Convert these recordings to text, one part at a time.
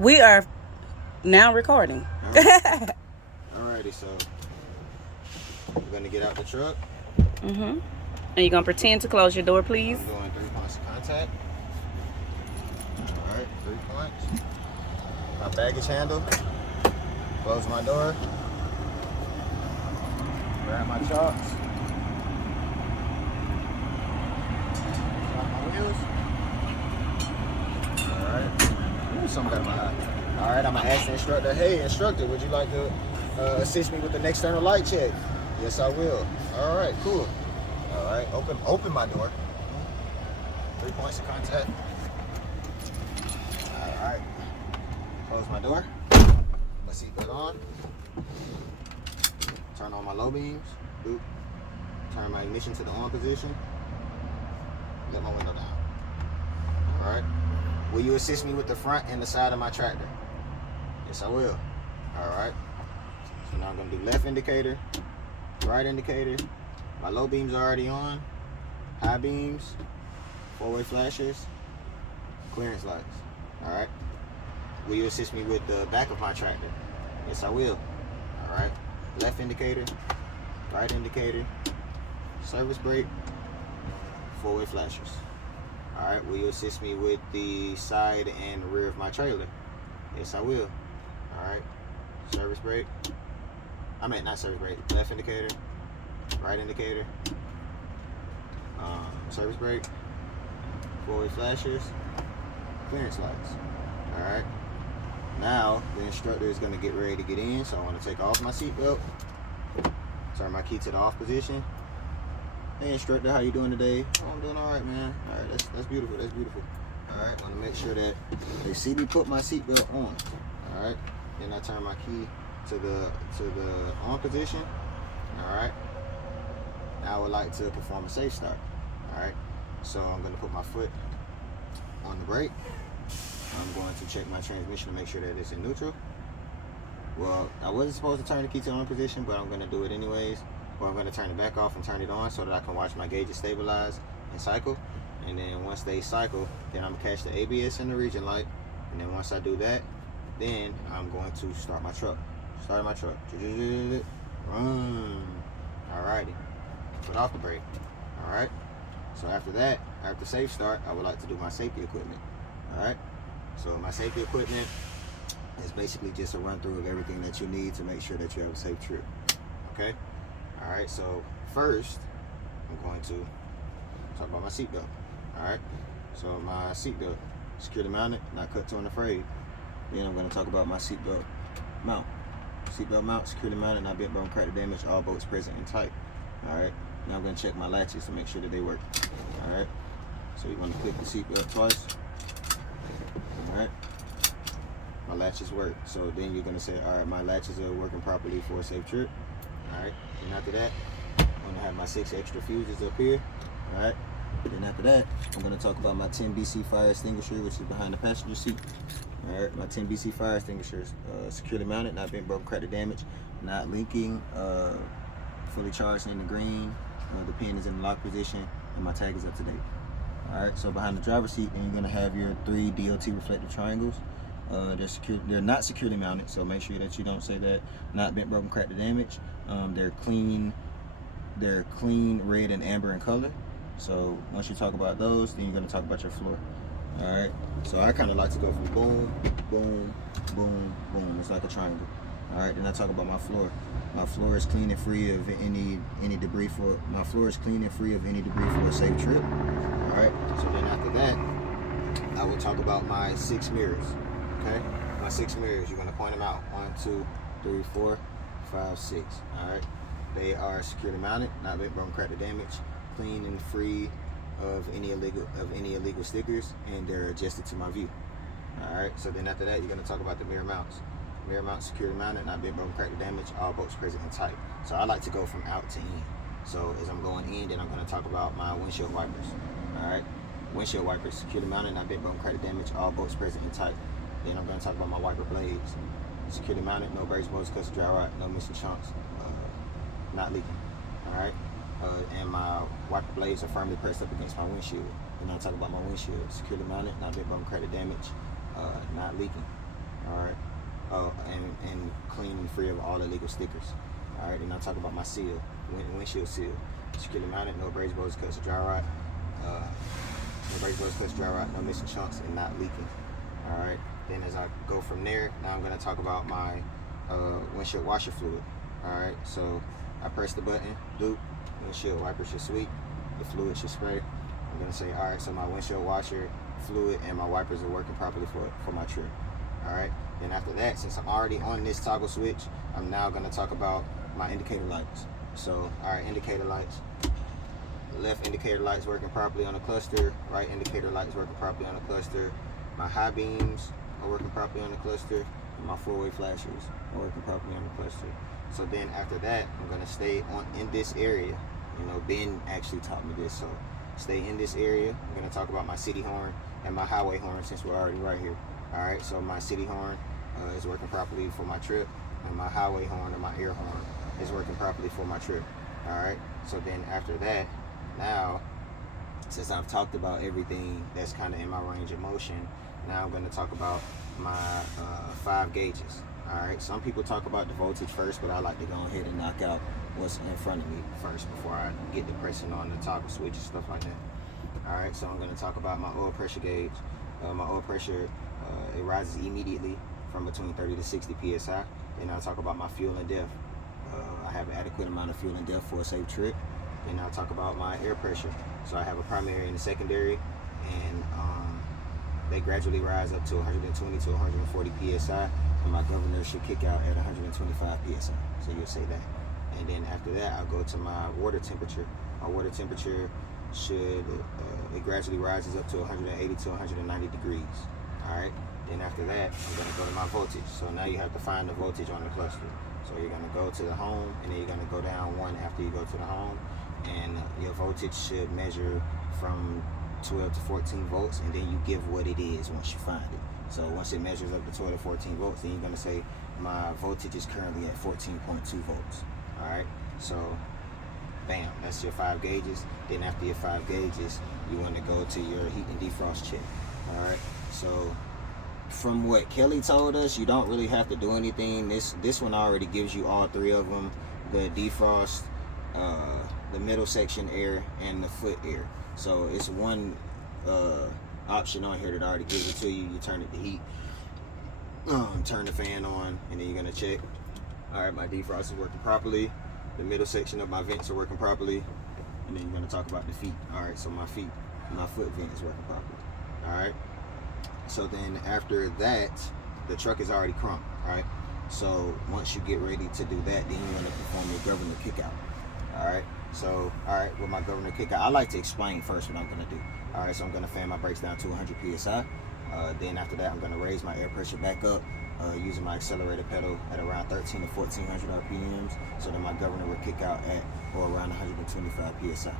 We are now recording. Alrighty, so we're gonna get out the truck. And you're gonna pretend to close your door, please. I'm doing 3 points of contact. Alright, 3 points. My baggage handle. Close my door. Grab my chocks. Lock my wheels. Alright. Ooh, something got in my eye. Alright, I'm gonna ask the instructor, hey instructor, would you like to assist me with the external light check? Yes, I will. Alright, cool. Alright, open my door. 3 points of contact. Alright. Close my door. My seatbelt on. Turn on my low beams. Boop. Turn my ignition to the on position. Let my window down. Alright. Will you assist me with the front and the side of my tractor? Yes, I will. Alright. So now I'm going to do left indicator, right indicator. My low beams are already on. High beams, 4-way flashers, clearance lights. Alright. Will you assist me with the back of my tractor? Yes, I will. Alright. Left indicator, right indicator, service brake, 4-way flashers. Alright, will you assist me with the side and rear of my trailer? Yes, I will. Alright, service brake. Not service brake. Left indicator, right indicator, service brake, 4-way flashers, clearance lights. Alright, now the instructor is going to get ready to get in, so I want to take off my seatbelt, turn my key to the off position. Hey instructor, how you doing today? Oh, I'm doing all right, man. All right, that's beautiful. That's beautiful. All right, want to make sure that they see me put my seatbelt on. All right, then I turn my key to the on position. All right. Now I would like to perform a safe start. All right. So I'm going to put my foot on the brake. I'm going to check my transmission to make sure that it's in neutral. Well, I wasn't supposed to turn the key to on position, but I'm going to do it anyways. Or I'm going to turn it back off and turn it on so that I can watch my gauges stabilize and cycle. And then once they cycle, then I'm going to catch the ABS and the region light. And then once I do that, then I'm going to start my truck. Start my truck. Run. Alrighty. Put off the brake. Alright. So after that, after safe start, I would like to do my safety equipment. Alright. So my safety equipment is basically just a run through of everything that you need to make sure that you have a safe trip. Okay? Alright, so first, I'm going to talk about my seatbelt. Alright, so my seatbelt, securely mounted, not cut, torn, or frayed. Then I'm going to talk about my seatbelt mount. Seatbelt mount, securely mounted, not bent, broken, cracked, or damaged, all bolts present and tight. Alright, now I'm going to check my latches to make sure that they work. Alright, so you want to click the seatbelt twice. Alright, my latches work. So then you're going to say, alright, my latches are working properly for a safe trip. Alright, and after that, I'm going to have my 6 extra fuses up here. Alright, then after that, I'm going to talk about my 10 BC fire extinguisher, which is behind the passenger seat. Alright, my 10 BC fire extinguishers, securely mounted, not been broken, cracked, or damaged, not leaking, fully charged in the green, the pin is in the lock position, and my tag is up to date. Alright, so behind the driver's seat, then you're going to have your 3 DOT reflective triangles. They're not securely mounted, so make sure that you don't say that. Not bent, broken, cracked, or damaged. They're clean, red and amber in color. So once you talk about those, then you're gonna talk about your floor. All right. So I kind of like to go from boom, boom, boom, boom. It's like a triangle. All right. Then I talk about my floor. My floor is clean and free of any debris for. My floor is clean and free of any debris for a safe trip. All right. So then after that, I will talk about my 6 mirrors. Okay, my 6 mirrors, you're gonna point them out. 1, 2, 3, 4, 5, 6. All right, they are securely mounted, not bent, broken, cracked, or damaged, clean and free of any illegal stickers, and they're adjusted to my view. All right, so then after that, you're gonna talk about the mirror mounts. Mirror mounts, securely mounted, not bent, broken, cracked, or damaged, all bolts present and tight. So I like to go from out to in. So as I'm going in, then I'm gonna talk about my windshield wipers. All right, windshield wipers, securely mounted, not bent, broken, cracked, or damaged, all bolts present and tight. Then I'm going to talk about my wiper blades. Securely mounted, no brakes, motors, cuts, dry rot, no missing chunks, not leaking. Alright? And my wiper blades are firmly pressed up against my windshield. Then I'll talk about my windshield. Securely mounted, not bent, broken, cracked, or damaged, not leaking. All right. Oh, and clean and free of all illegal stickers. All right. Then I'll talk about my seal, windshield seal. Securely mounted, no abrasive bolts, cuts, or dry rot. No abrasive bolts, cuts, dry rot, no missing chunks, and not leaking. All right. Then as I go from there, now I'm gonna talk about my windshield washer fluid. All right. So I press the button, bloop, windshield wiper should sweep, the fluid should spray. I'm gonna say, all right, so my windshield washer fluid and my wipers are working properly for my trip. All right. Then after that, since I'm already on this toggle switch, I'm now gonna talk about my indicator lights. So, all right, indicator lights. Left indicator lights working properly on the cluster. Right indicator lights working properly on the cluster. My high beams are working properly on the cluster. And my four-way flashers are working properly on the cluster. So then after that, I'm gonna stay in this area. You know, Ben actually taught me this, so stay in this area. I'm gonna talk about my city horn and my highway horn since we're already right here. All right, so my city horn is working properly for my trip, and my highway horn or my air horn is working properly for my trip. All right, so then after that, now, since I've talked about everything that's kind of in my range of motion, now I'm going to talk about my 5 gauges. All right, some people talk about the voltage first, but I like to go ahead and knock out what's in front of me first before I get to pressing on the toggle switch and stuff like that. All right, so I'm going to talk about my oil pressure gauge. My oil pressure, it rises immediately from between 30 to 60 psi. Then I'll talk about my fuel and depth. I have an adequate amount of fuel and depth for a safe trip. Then I'll talk about my air pressure. So I have a primary and a secondary, and they gradually rise up to 120 to 140 psi, and my governor should kick out at 125 psi. So you'll say that. And then after that, I'll go to my water temperature. My water temperature should, it gradually rises up to 180 to 190 degrees. All right. Then after that, I'm gonna go to my voltage. So now you have to find the voltage on the cluster. So you're gonna go to the home, and then you're gonna go down one after you go to the home, and your voltage should measure from 12 to 14 volts, and then you give what it is once you find it. So once it measures up to 12 to 14 volts, then you're gonna say my voltage is currently at 14.2 volts. All right. So bam, that's your 5 gauges. Then after your 5 gauges, you want to go to your heat and defrost check. All right. So from what Kelly told us, you don't really have to do anything. This one already gives you all 3 of them: the defrost, the middle section air, and the foot air. So it's one option on here that already gives it to you. You turn it to heat, turn the fan on, and then you're gonna check. All right, my defrost is working properly. The middle section of my vents are working properly, and then you're gonna talk about the feet. All right, so my foot vent is working properly. All right. So then after that, the truck is already crunked, right? So once you get ready to do that, then you want to perform your governor kickout. All right. So, all right, with my governor kickout, I like to explain first what I'm going to do. All right, so I'm going to fan my brakes down to 100 psi. Then after that, I'm going to raise my air pressure back up using my accelerator pedal at around 13 to 1400 RPMs, so that my governor will kick out at or around 125 psi.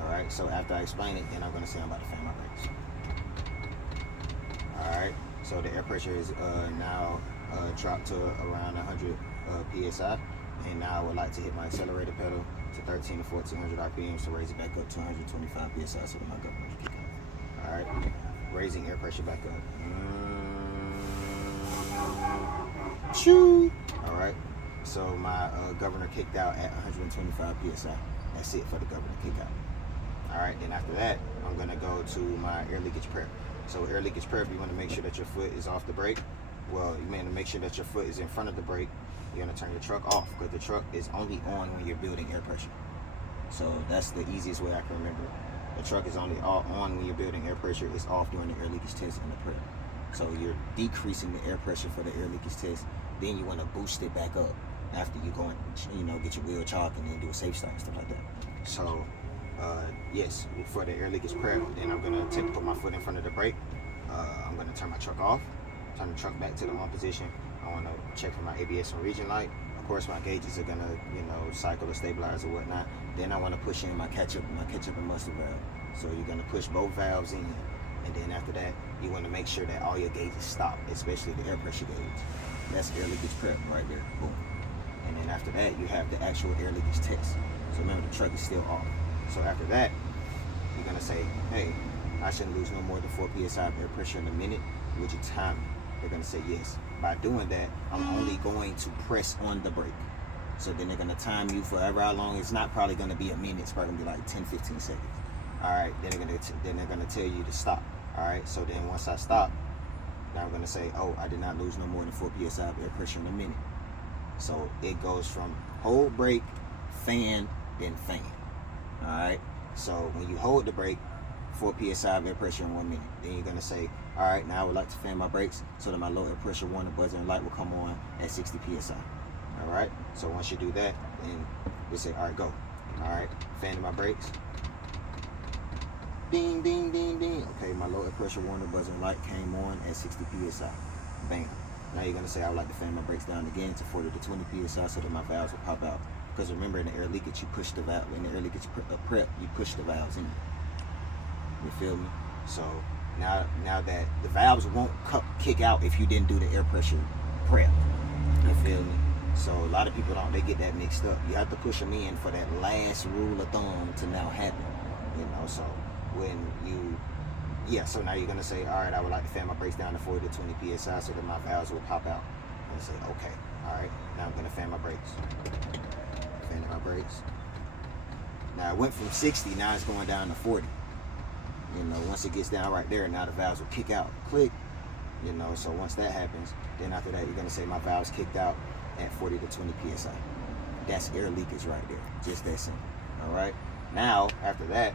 All right. So after I explain it, then I'm going to say I'm about to fan my brakes. Alright, so the air pressure is now dropped to around 100 psi, and now I would like to hit my accelerator pedal to 13 to 1400 RPMs to raise it back up to 125 psi so that my governor can kick out. Alright, raising air pressure back up. Choo! Alright, so my governor kicked out at 125 psi. That's it for the governor kick out. Alright, then after that, I'm going to go to my air leakage prep. So air leakage prep, you want to make sure that your foot is off the brake. Well, you want to make sure that your foot is in front of the brake. You're going to turn your truck off, because the truck is only on when you're building air pressure. So that's the easiest way I can remember it. The truck is only on when you're building air pressure. It's off during the air leakage test and the prep. So you're decreasing the air pressure for the air leakage test. Then you want to boost it back up after you go and, get your wheel chalk and then do a safe start and stuff like that. So yes, for the air leakage prep, then I'm gonna put my foot in front of the brake. I'm gonna turn my truck off, turn the truck back to the on position. I want to check for my ABS and region light. Of course, my gauges are gonna, cycle or stabilize or whatnot. Then I want to push in my catch-up and muster valve. So you're gonna push both valves in, and then after that, you want to make sure that all your gauges stop, especially the air pressure gauge. That's air leakage prep right there. Boom. And then after that, you have the actual air leakage test. So remember, the truck is still off. So after that, you're gonna say, hey, I shouldn't lose no more than 4 psi of air pressure in a minute. Would you time me? They're gonna say yes. By doing that, I'm only going to press on the brake. So then they're gonna time you forever how long. It's not probably gonna be a minute. It's probably gonna be like 10, 15 seconds. All right. Then they're gonna tell you to stop. All right. So then once I stop, now I'm gonna say, oh, I did not lose no more than 4 psi of air pressure in a minute. So it goes from hold brake, fan, then fan. All right. So when you hold the brake, 4 psi of air pressure in 1 minute. Then you're gonna say, all right, now I would like to fan my brakes so that my low air pressure warning buzzer and light will come on at 60 psi. All right. So once you do that, then we say, all right, go. All right. Fanning my brakes. Ding, ding, ding, ding. Okay, my low air pressure warning buzzer and light came on at 60 psi. Bam. Now you're gonna say, I would like to fan my brakes down again to 40 to 20 psi so that my valves will pop out. Because remember, in the air leakage, you push the valve. In the air leakage prep, you push the valves in. You feel me? So now that the valves won't kick out if you didn't do the air pressure prep. You feel me? So a lot of people they get that mixed up. You have to push them in for that last rule of thumb to now happen. You know, so when so now you're gonna say, all right, I would like to fan my brakes down to 40 to 20 psi so that my valves will pop out. And say, okay, all right, now I'm gonna fan my brakes. Fanning my brakes. Now it went from 60, now it's going down to 40. You know, once it gets down right there, now the valves will kick out. Click. You know, so once that happens, then after that, you're gonna say my valves kicked out at 40 to 20 psi. That's air leakage right there. Just that simple. All right. Now, after that,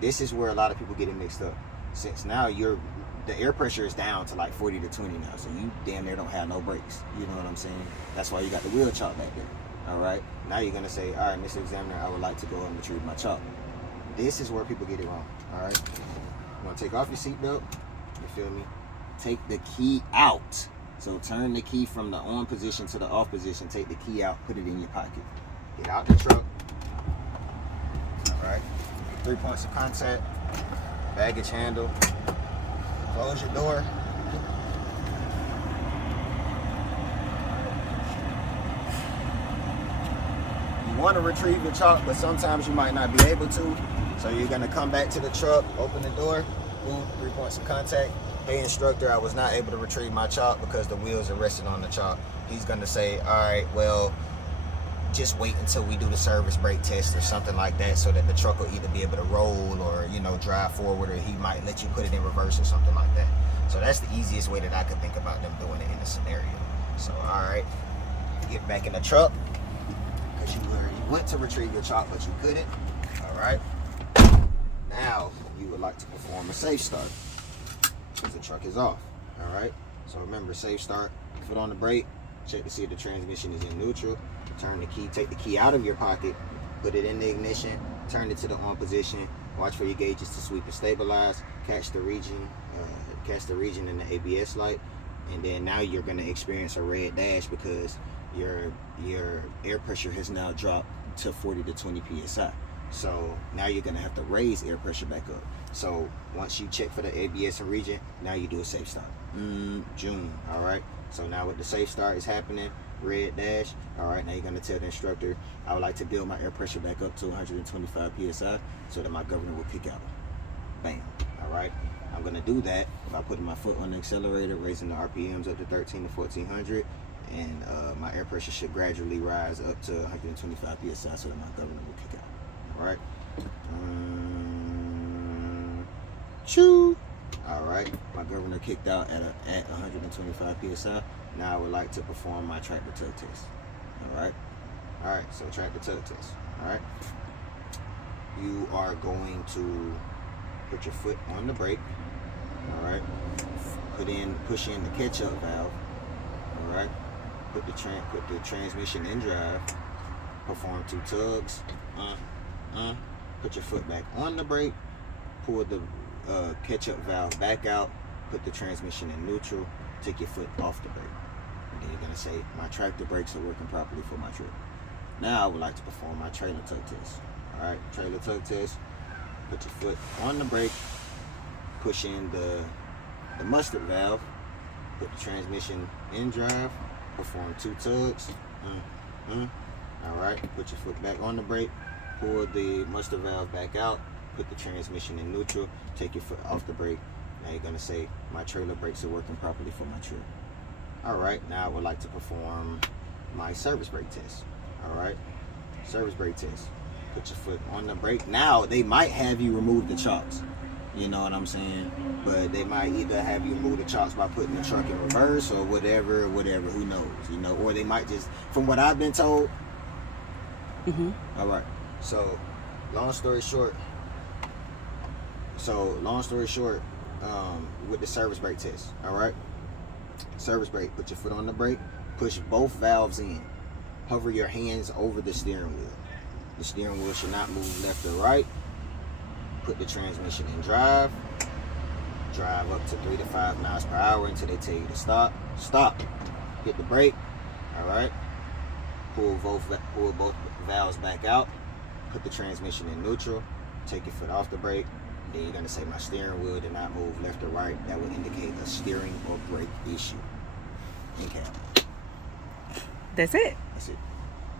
this is where a lot of people get it mixed up. Since now the air pressure is down to like 40 to 20 now, so you damn near don't have no brakes. You know what I'm saying? That's why you got the wheel chalk back there. All right. Now you're gonna say, all right, Mr. Examiner, I would like to go and retrieve my chalk. This is where people get it wrong. All right. You want to take off your seatbelt? You feel me? Take the key out. So turn the key from the on position to the off position. Take the key out. Put it in your pocket. Get out the truck. All right. 3 points of contact. Baggage handle. Close your door. You want to retrieve your chalk, but sometimes you might not be able to. So you're gonna come back to the truck, open the door, boom, 3 points of contact. Hey instructor, I was not able to retrieve my chalk because the wheels are resting on the chalk. He's gonna say, all right, well, just wait until we do the service brake test or something like that so that the truck will either be able to roll or, you know, drive forward, or he might let you put it in reverse or something like that. So that's the easiest way that I could think about them doing it in a scenario. So, all right, get back in the truck because you already went to retrieve your chalk, but you couldn't. All right. Now you would like to perform a safe start because the truck is off. All right. So remember, safe start. Foot on the brake. Check to see if the transmission is in neutral. Turn the key. Take the key out of your pocket. Put it in the ignition. Turn it to the on position. Watch for your gauges to sweep and stabilize. Catch the region. In the ABS light. And then now you're going to experience a red dash because your air pressure has now dropped to 40 to 20 psi. So now you're gonna have to raise air pressure back up. So once you check for the ABS and region, now you do a safe start. June. All right. So now with the safe start is happening, red dash. All right. Now you're gonna tell the instructor, I would like to build my air pressure back up to 125 psi so that my governor will kick out. Bam. All right. I'm gonna do that by putting my foot on the accelerator, raising the RPMs up to 13 to 1400, and my air pressure should gradually rise up to 125 psi so that my governor will kick out. All right. Choo. All right. My governor kicked out at 125 psi. Now I would like to perform my tractor tug test. All right. All right. So tractor tug test. All right. You are going to put your foot on the brake. All right. Push in the catch-up valve. All right. Put the transmission in drive. Perform 2 tugs. Put your foot back on the brake. Pull the catch-up valve back out. Put the transmission in neutral. Take your foot off the brake. And then you're gonna say, my tractor brakes are working properly for my trip. Now I would like to perform my trailer tug test. All right, trailer tug test. Put your foot on the brake. Push in the mustard valve. Put the transmission in drive. Perform 2 tugs. All right, put your foot back on the brake. Pull the mustard valve back out. Put the transmission in neutral. Take your foot off the brake. Now you're gonna say, my trailer brakes are working properly for my trip. All right, now I would like to perform my service brake test. All right, service brake test. Put your foot on the brake. Now they might have you remove the chocks. You know what I'm saying? But they might either have you remove the chocks by putting the truck in reverse or whatever, who knows, you know, or they might just, from what I've been told. All right, so long story short, with the service brake test, all right, service brake, put your foot on the brake, push both valves in, hover your hands over the steering wheel. The steering wheel should not move left or right. Put the transmission in drive up to 3 to 5 miles per hour until they tell you to stop. Hit the brake. All right, pull both valves back out, put the transmission in neutral, take your foot off the brake. Then you're going to say my steering wheel did not move left or right. That would indicate a steering or brake issue. In cab. That's it. That's it.